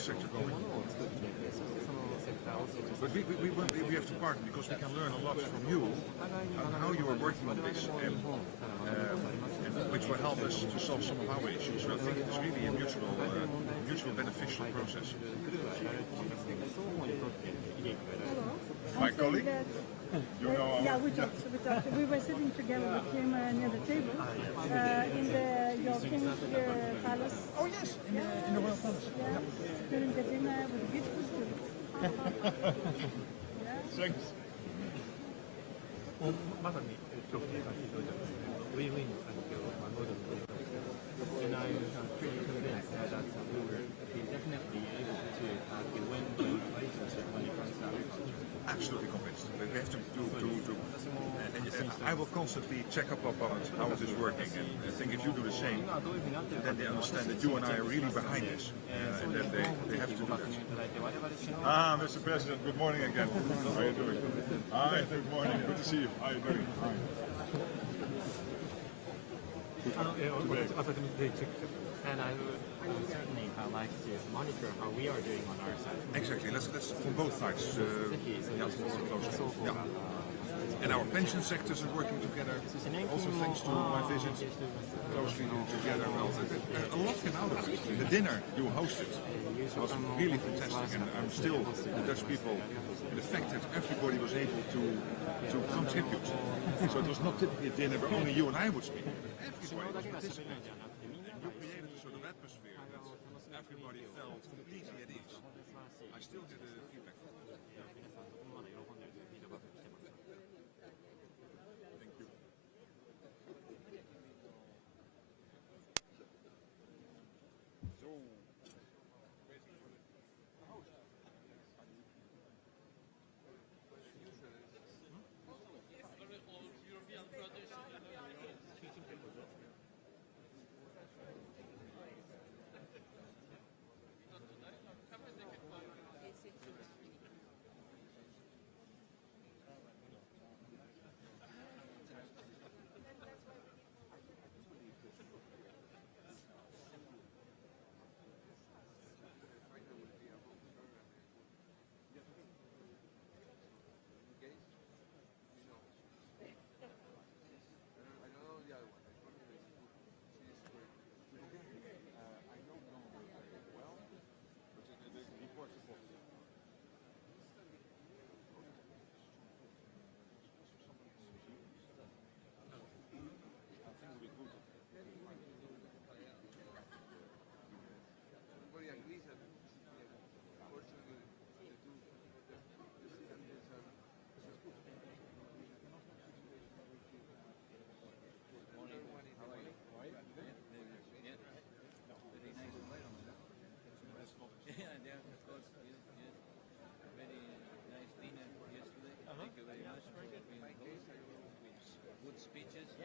sector going. But we have to partner because we can learn a lot from you on how you are working on this, and which will help us to solve some of our issues. So I think it's really a mutual beneficial process. My colleague? Yeah, we talked. We were sitting together with him near the table in your King's Palace. Oh yes, in the Royal Palace. Yeah, during the dinner with the beautiful food. Thanks. まさに長期に関していただいたウィンウィンの関係をノードに取り組んで、and I'm pretty convinced that we will be definitely able to win the relationship when it comes to agriculture. Absolutely convinced. We have to and I will constantly check up on it, how it is working, and I think if you do the same, then they understand that you and I are really behind this, and that they have to do that. Mr. President, good morning again. How are you doing? Hi, good morning. Good to see you. How are you doing? Hi. And I would certainly like to monitor how we are doing on our side. Exactly. Let's from both sides. Yeah. And our pension sectors are working together. Also thanks to my visit, closely together. A lot came out of it. The dinner you hosted was really fantastic, and I'm still the Dutch people. And the fact that everybody was able to contribute. So it was not typically a dinner where only you and I would speak. Everybody was participating. You created a sort of atmosphere that everybody felt completely at ease. I still get a feedback from that. Thank you.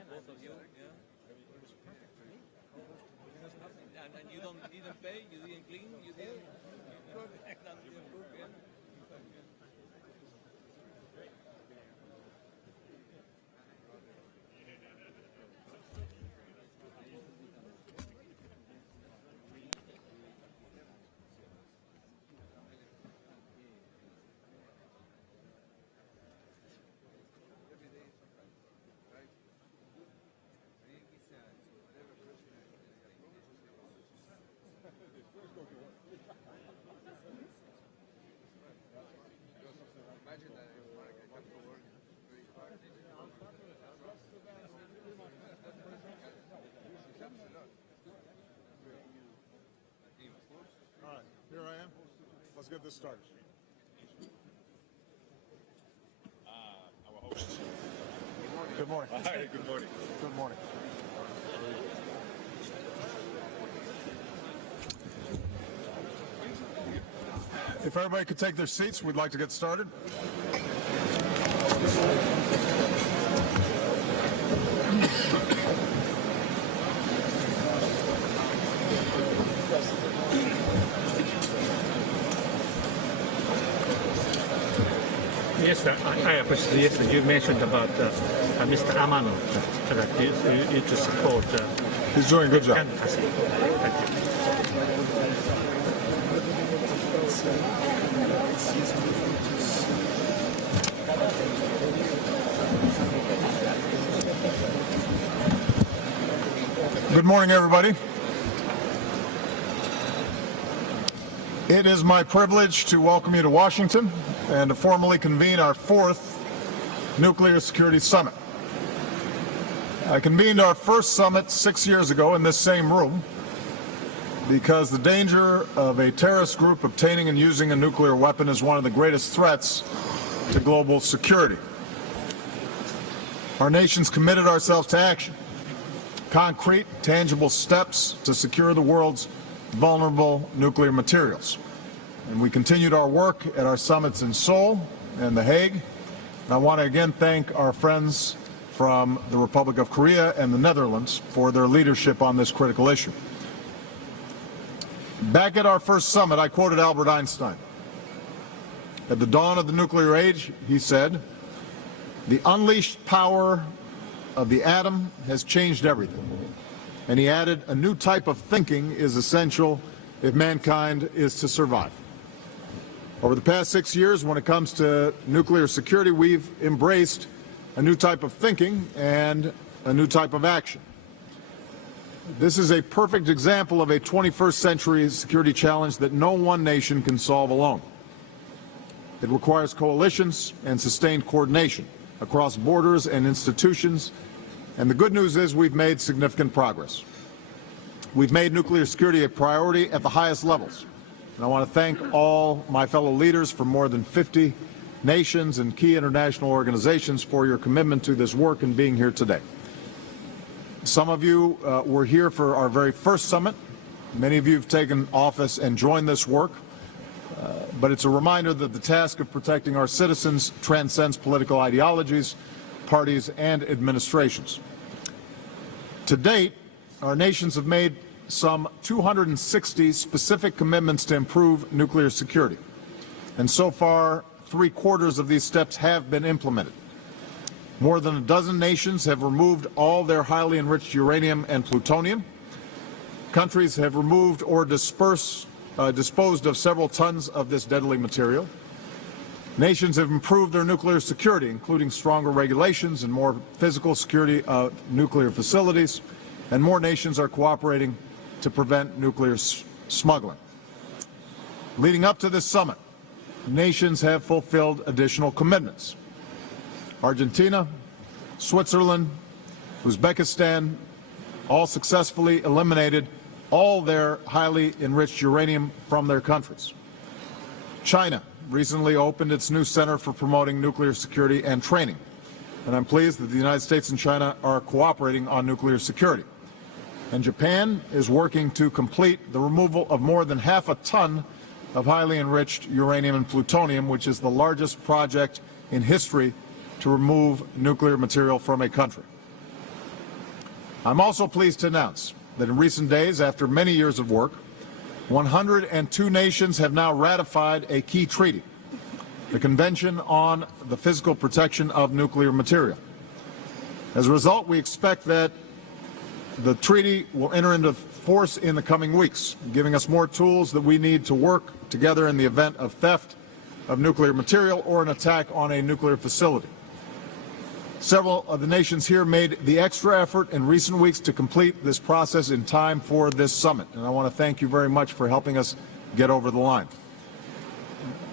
Both of you, yeah. It was perfect for me. And you didn't pay, you didn't clean, you didn't cook, yeah. All right, here I am. Let's get this started. Our host. Good morning. Hi, good morning. Good morning. If everybody could take their seats, we'd like to get started. Yes, I appreciate. Yes, you mentioned about Mr. Amano that you to support. He's doing a good job. Thank you. Good morning, everybody. It is my privilege to welcome you to Washington and to formally convene our 4th Nuclear Security Summit. I convened our first summit 6 years ago in this same room because the danger of a terrorist group obtaining and using a nuclear weapon is one of the greatest threats to global security. Our nations committed ourselves to action. Concrete, tangible steps to secure the world's vulnerable nuclear materials. And we continued our work at our summits in Seoul and The Hague. And I want to again thank our friends from the Republic of Korea and the Netherlands for their leadership on this critical issue. Back at our first summit, I quoted Albert Einstein. At the dawn of the nuclear age, he said, "The unleashed power of the atom has changed everything." And he added, "A new type of thinking is essential if mankind is to survive." Over the past 6 years, when it comes to nuclear security, we've embraced a new type of thinking and a new type of action. This is a perfect example of a 21st century security challenge that no one nation can solve alone. It requires coalitions and sustained coordination across borders and institutions. And the good news is we've made significant progress. We've made nuclear security a priority at the highest levels. And I want to thank all my fellow leaders from more than 50 nations and key international organizations for your commitment to this work and being here today. Some of you were here for our very first summit. Many of you have taken office and joined this work. But it's a reminder that the task of protecting our citizens transcends political ideologies, parties, and administrations. To date, our nations have made some 260 specific commitments to improve nuclear security. And so far, 3/4 of these steps have been implemented. More than a dozen nations have removed all their highly enriched uranium and plutonium. Countries have removed or disposed of several tons of this deadly material. Nations have improved their nuclear security, including stronger regulations and more physical security of nuclear facilities, and more nations are cooperating to prevent nuclear smuggling. Leading up to this summit, nations have fulfilled additional commitments. Argentina, Switzerland, Uzbekistan all successfully eliminated all their highly enriched uranium from their countries. China recently opened its new Center for Promoting Nuclear Security and Training, and I'm pleased that the United States and China are cooperating on nuclear security. And Japan is working to complete the removal of more than half a ton of highly enriched uranium and plutonium, which is the largest project in history to remove nuclear material from a country. I'm also pleased to announce that in recent days, after many years of work, 102 nations have now ratified a key treaty, the Convention on the Physical Protection of Nuclear Material. As a result, we expect that the treaty will enter into force in the coming weeks, giving us more tools that we need to work together in the event of theft of nuclear material or an attack on a nuclear facility. Several of the nations here made the extra effort in recent weeks to complete this process in time for this summit, and I want to thank you very much for helping us get over the line.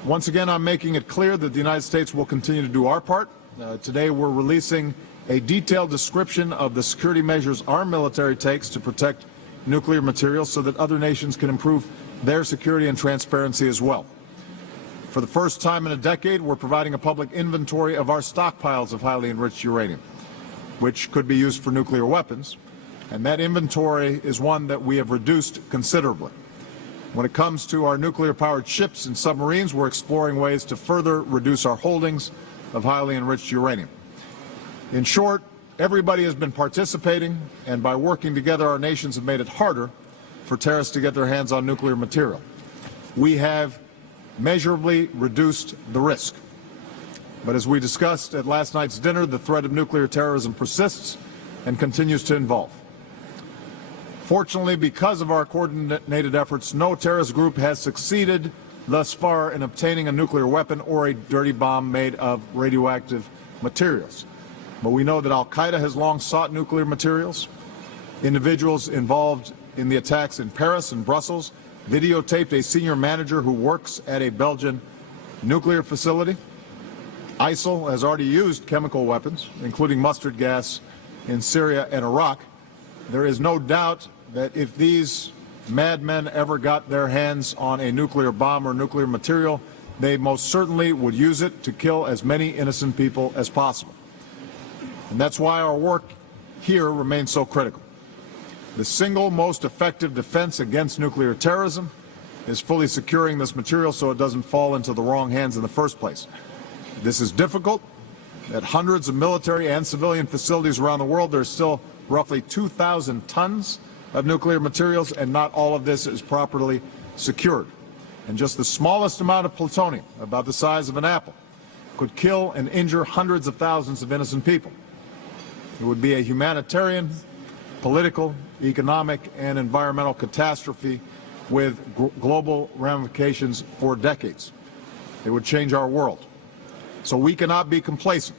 Once again, I'm making it clear that the United States will continue to do our part. Today we're releasing a detailed description of the security measures our military takes to protect nuclear materials so that other nations can improve their security and transparency as well. For the first time in a decade, we're providing a public inventory of our stockpiles of highly enriched uranium, which could be used for nuclear weapons, and that inventory is one that we have reduced considerably. When it comes to our nuclear-powered ships and submarines, we're exploring ways to further reduce our holdings of highly enriched uranium. In short, everybody has been participating, and by working together, our nations have made it harder for terrorists to get their hands on nuclear material. We have measurably reduced the risk. But as we discussed at last night's dinner, the threat of nuclear terrorism persists and continues to evolve. Fortunately, because of our coordinated efforts, no terrorist group has succeeded thus far in obtaining a nuclear weapon or a dirty bomb made of radioactive materials. But we know that Al-Qaeda has long sought nuclear materials. Individuals involved in the attacks in Paris and Brussels videotaped a senior manager who works at a Belgian nuclear facility. ISIL has already used chemical weapons, including mustard gas, in Syria and Iraq. There is no doubt that if these madmen ever got their hands on a nuclear bomb or nuclear material, they most certainly would use it to kill as many innocent people as possible. And that's why our work here remains so critical. The single most effective defense against nuclear terrorism is fully securing this material so it doesn't fall into the wrong hands in the first place. This is difficult. At hundreds of military and civilian facilities around the world, there's still roughly 2,000 tons of nuclear materials, and not all of this is properly secured. And just the smallest amount of plutonium, about the size of an apple, could kill and injure hundreds of thousands of innocent people. It would be a humanitarian, political, economic, and environmental catastrophe with global ramifications for decades. It would change our world. So we cannot be complacent.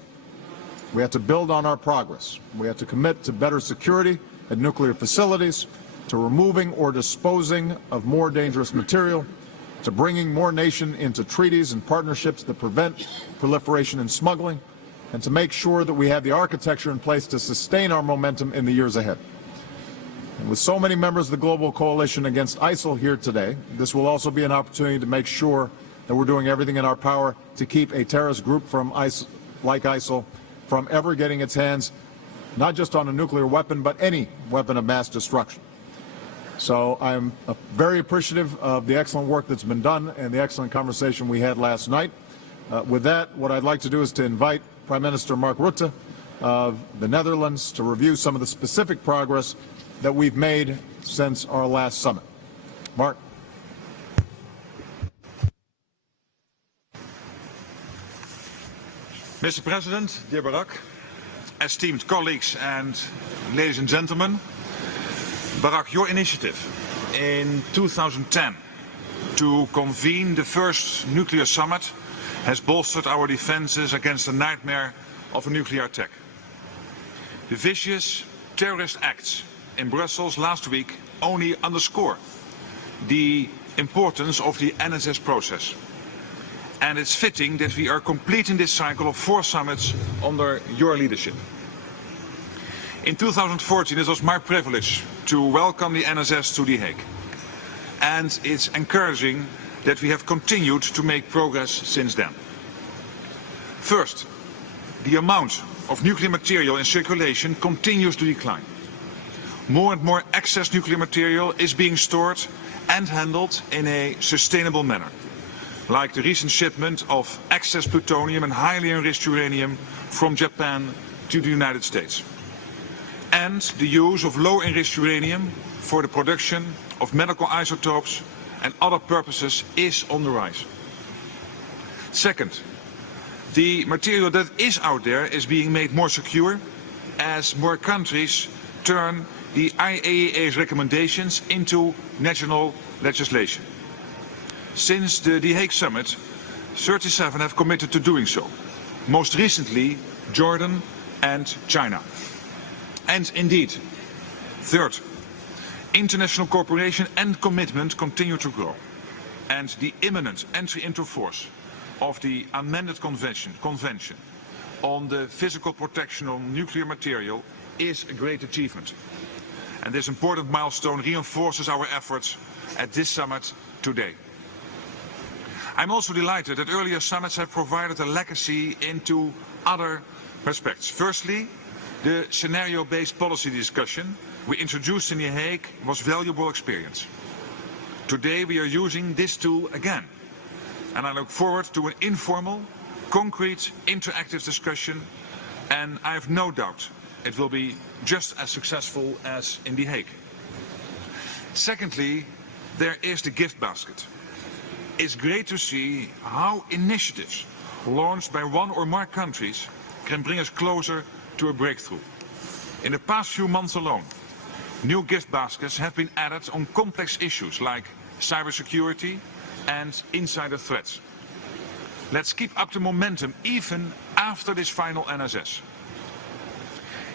We have to build on our progress. We have to commit to better security at nuclear facilities, to removing or disposing of more dangerous material, to bringing more nations into treaties and partnerships that prevent proliferation and smuggling, and to make sure that we have the architecture in place to sustain our momentum in the years ahead. And with so many members of the global coalition against ISIL here today, this will also be an opportunity to make sure that we're doing everything in our power to keep a terrorist group like ISIL from ever getting its hands not just on a nuclear weapon, but any weapon of mass destruction. So I'm very appreciative of the excellent work that's been done and the excellent conversation we had last night. With that, what I'd like to do is to invite Prime Minister Mark Rutte of the Netherlands to review some of the specific progress that we've made since our last summit. Mark. Mr. President, dear Barack, esteemed colleagues and ladies and gentlemen, Barack, your initiative in 2010 to convene the first nuclear summit has bolstered our defenses against the nightmare of a nuclear attack. The vicious terrorist acts in Brussels last week only underscore the importance of the NSS process. And it's fitting that we are completing this cycle of 4 summits under your leadership. In 2014, it was my privilege to welcome the NSS to The Hague. And it's encouraging that we have continued to make progress since then. First, the amount of nuclear material in circulation continues to decline. More and more excess nuclear material is being stored and handled in a sustainable manner, like the recent shipment of excess plutonium and highly enriched uranium from Japan to the United States. And the use of low-enriched uranium for the production of medical isotopes and other purposes is on the rise. Second, the material that is out there is being made more secure as more countries turn the IAEA's recommendations into national legislation. Since the The Hague summit, 37 have committed to doing so. Most recently, Jordan and China. And indeed, third, international cooperation and commitment continue to grow. And the imminent entry into force of the amended convention on the physical protection of nuclear material is a great achievement. And this important milestone reinforces our efforts at this summit today. I'm also delighted that earlier summits have provided a legacy into other respects. Firstly, the scenario-based policy discussion we introduced in The Hague was valuable experience. Today we are using this tool again, and I look forward to an informal, concrete, interactive discussion, and I have no doubt it will be just as successful as in The Hague. Secondly, there is the gift basket. It's great to see how initiatives launched by one or more countries can bring us closer to a breakthrough. In the past few months alone, new gift baskets have been added on complex issues like cybersecurity, and insider threats. Let's keep up the momentum even after this final NSS.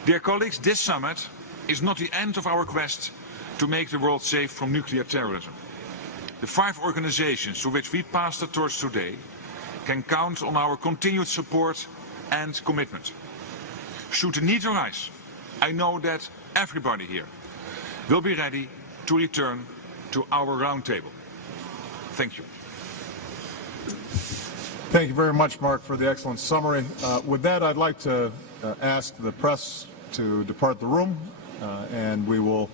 Dear colleagues, this summit is not the end of our quest to make the world safe from nuclear terrorism. The 5 organizations to which we pass the torch today can count on our continued support and commitment. Should the need arise, I know that everybody here will be ready to return to our roundtable. Thank you. Thank you very much, Mark, for the excellent summary. With that, I'd like to ask the press to depart the room, and we will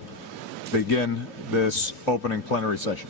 begin this opening plenary session.